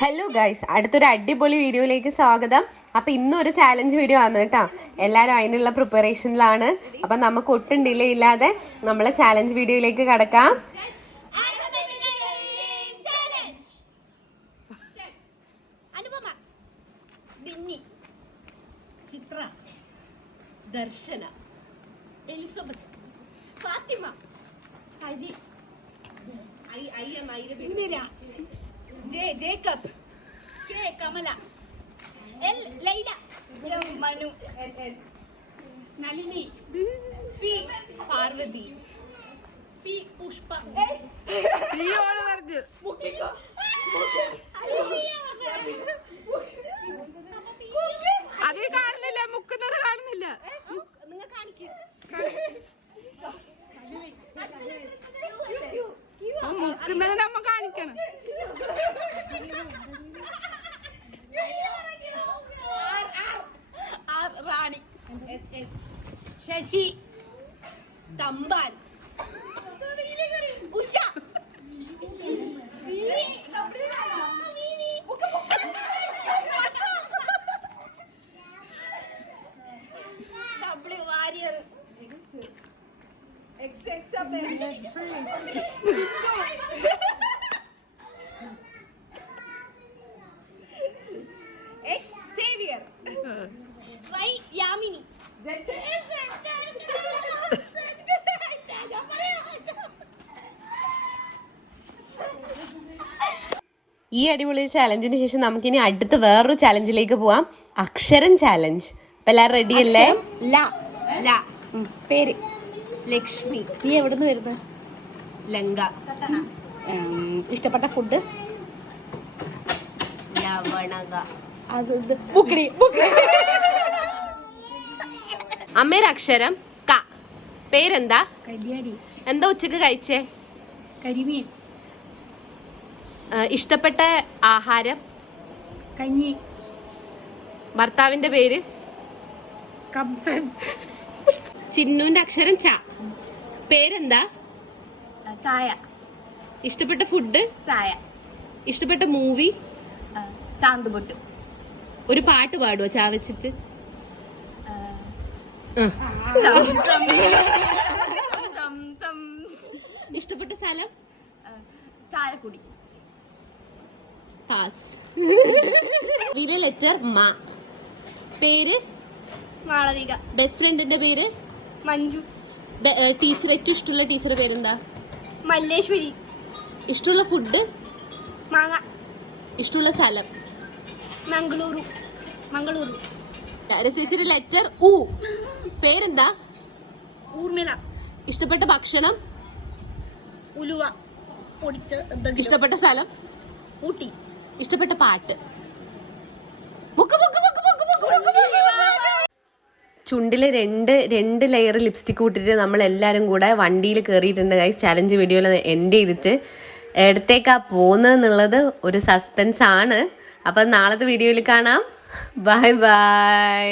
Hello guys, അടുത്തൊരു അടിപൊളി വീഡിയോയിലേക്ക് സ്വാഗതം. അപ്പം ഇന്നൊരു ചാലഞ്ച് വീഡിയോ ആണ് കേട്ടോ. എല്ലാവരും അതിനുള്ള പ്രിപ്പറേഷനിലാണ്. അപ്പം നമുക്ക് ഒട്ടും ഡിലേ ഇല്ലാതെ നമ്മളെ ചാലഞ്ച് വീഡിയോയിലേക്ക് കടക്കാം. Chitra, Darshana, Elizabeth, Fathima, Hari, Indira, Jacob, K Kamala, L Laila, Manu, Nalini, P Parvathi, P Pushpa, അതേ കാണുന്നില്ല, മുക്കുന്നത് കാണുന്നില്ല. നിങ്ങൾ കാണിക്കും മുക്കുന്നത് നമ്മ കാണിക്കണം. റാണി, ശശി, തമ്പാൻ, ഉഷ, വാരിയർ, സേവിയർ, വൈ യാമിനി, ഈ അടിപൊളി ചാലഞ്ചിന് ശേഷം നമുക്കിനി അടുത്ത് വേറൊരു ചാലഞ്ചിലേക്ക് പോവാം. അക്ഷരം ചാലഞ്ച്. അപ്പം എല്ലാവരും റെഡി അല്ലേ? പേര് ലക്ഷ്മി. നീ എവിടുന്ന് വരുന്നത്? ലങ്ക. ഇഷ്ടപ്പെട്ട ഫുഡ്? ലവണക. അമ്മേരെ അക്ഷരം ക. പേരെന്താ? കല്യാണി. എന്താ ഉച്ചക്ക് കഴിച്ചേ? കരിമീൻ. ഇഷ്ടപ്പെട്ട ആഹാരം? കഞ്ഞി. ഭർത്താവിന്റെ പേര്? കംസൻ. ചിന്നുവിന്റെ അക്ഷരം ച. പേരെന്താ? ചായ. ഇഷ്ടപ്പെട്ട ഫുഡ്? ചായ. ഇഷ്ടപ്പെട്ട മൂവി? ചാന്തുപൊട്ട്. ഒരു പാട്ട് പാടുവോ ചാ വെച്ചിട്ട്? ഇഷ്ടപ്പെട്ട സ്ഥലം? ചാലക്കുടി. പാസ്. ലെറ്റർ മ. പേര്? മാളവിക. ബെസ്റ്റ് ഫ്രണ്ടിന്റെ പേര്? മഞ്ജു. ടീച്ചർ, ഏറ്റവും ഇഷ്ടമുള്ള ടീച്ചറുടെ പേരെന്താ? മല്ലേശ്വരി. ഇഷ്ടമുള്ള ഫുഡ്? മാങ്ങ. ഇഷ്ടമുള്ള സ്ഥലം? മംഗളൂരു. രസിച്ചിട്ട് ലെറ്റർ ഉ. പേരെന്താ? ഊർമിള. ഇഷ്ടപ്പെട്ട ഭക്ഷണം? ഉലുവ. ഇഷ്ടപ്പെട്ട സ്ഥലം? ഊട്ടി. ഇഷ്ടപ്പെട്ട പാട്ട്? ചുണ്ടില് രണ്ട് ലെയർ ലിപ്സ്റ്റിക് കൂട്ടിട്ട് നമ്മൾ എല്ലാവരും കൂടെ വണ്ടിയിൽ കയറിയിട്ടുണ്ട് ഗൈസ്. ചലഞ്ച് വീഡിയോയിൽ എൻഡ് ചെയ്തിട്ട് എടത്തേക്കാ പോകുന്നതെന്നുള്ളത് ഒരു സസ്പെൻസ് ആണ്. അപ്പം നാളത്തെ വീഡിയോയിൽ കാണാം. Bye bye.